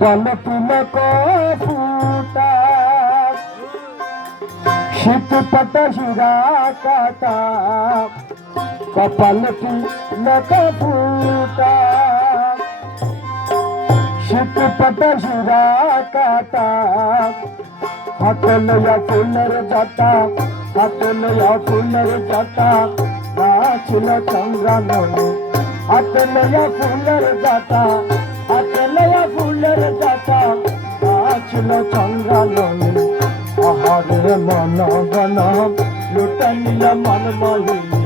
কপালে তিলক ফুটা শীত পাতা শিরা কাটা কপালে তিলক ফুটা শীত পাতা শিরা কাটা হাতে লইয়া ফুলের জাতা হাতে লইয়া ফুলের জাতা নাচিল চন্দ্রাননে হাতে লইয়া ফুলের জাতা হাতে লইয়া ফুলের জাতা নাচিল চন্দ্রাননে আহারে মন গণ লুটা নিল মন মহিনী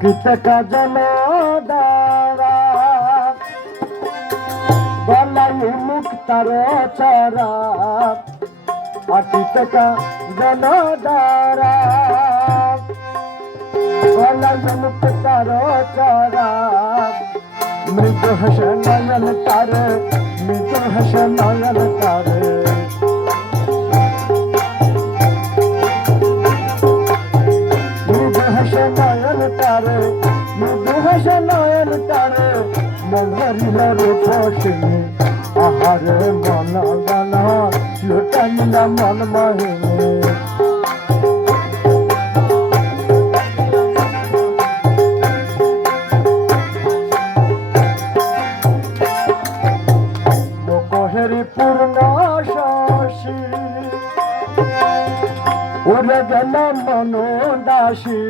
কিতকা জলদারা গলাই মুক্তার চারা কিতকা জলদারা গলাই মুক্তার চারা মৃত হস নয়ন তারে মৃত হস নয়ন তারে তারে মধু হাস নয়ন তারে মধুরিল রূপসিনী আহারে মন গান লুটানিল মন মহিনী মুখেরি পূর্ণ শশী উড়ে গেল মন দাসী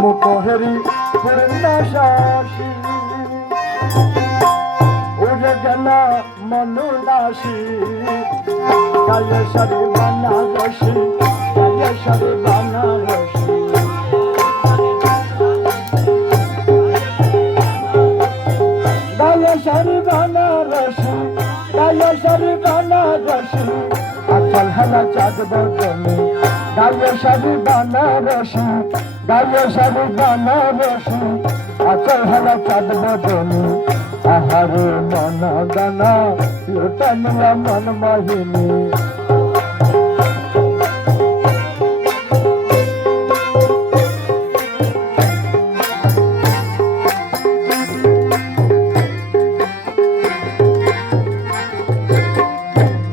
মুখেরি পূর্ণ শশী উড়ে গেল মন দাসী কালেশ্বরী বানারসী কালেশ্বরী বানারসী কালেশ্বরী বানারসী কালেশ্বরী বানারসী আচল হলা চাঁদ বদনে কালেশ্বরী বানারসী কালেশ্বরী বানারসী আচল হলা চাঁদ বদনে আহারে মন গানা লুটানিল মন মহিনী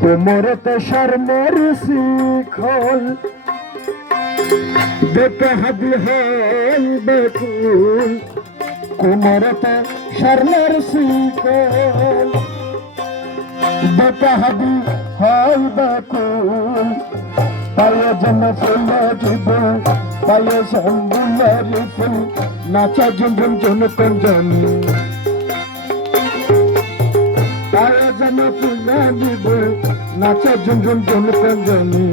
কোমরতে স্বর্ণের শিখল দেখে হাবি হল বেকুল কোমরতে স্বর্ণের শিখল দেখে হাবি হল বেকুল পায়ে যেন ফুলে দিব পায়ে সম্বুলের ফুল নাচা ঝুমঝুম ঝুন কঞ্জনি পায়ে যেন ফুলে দিব নাচা ঝুমঝুম ঝুন কঞ্জনি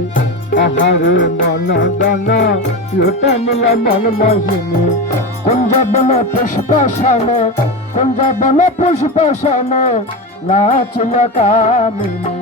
আহারে মন দানা লুটানিল মন মহিনী কুঞ্জ বন পুষ্পশানে কুঞ্জ বন পুষ্পশানে নাচিল কামিনী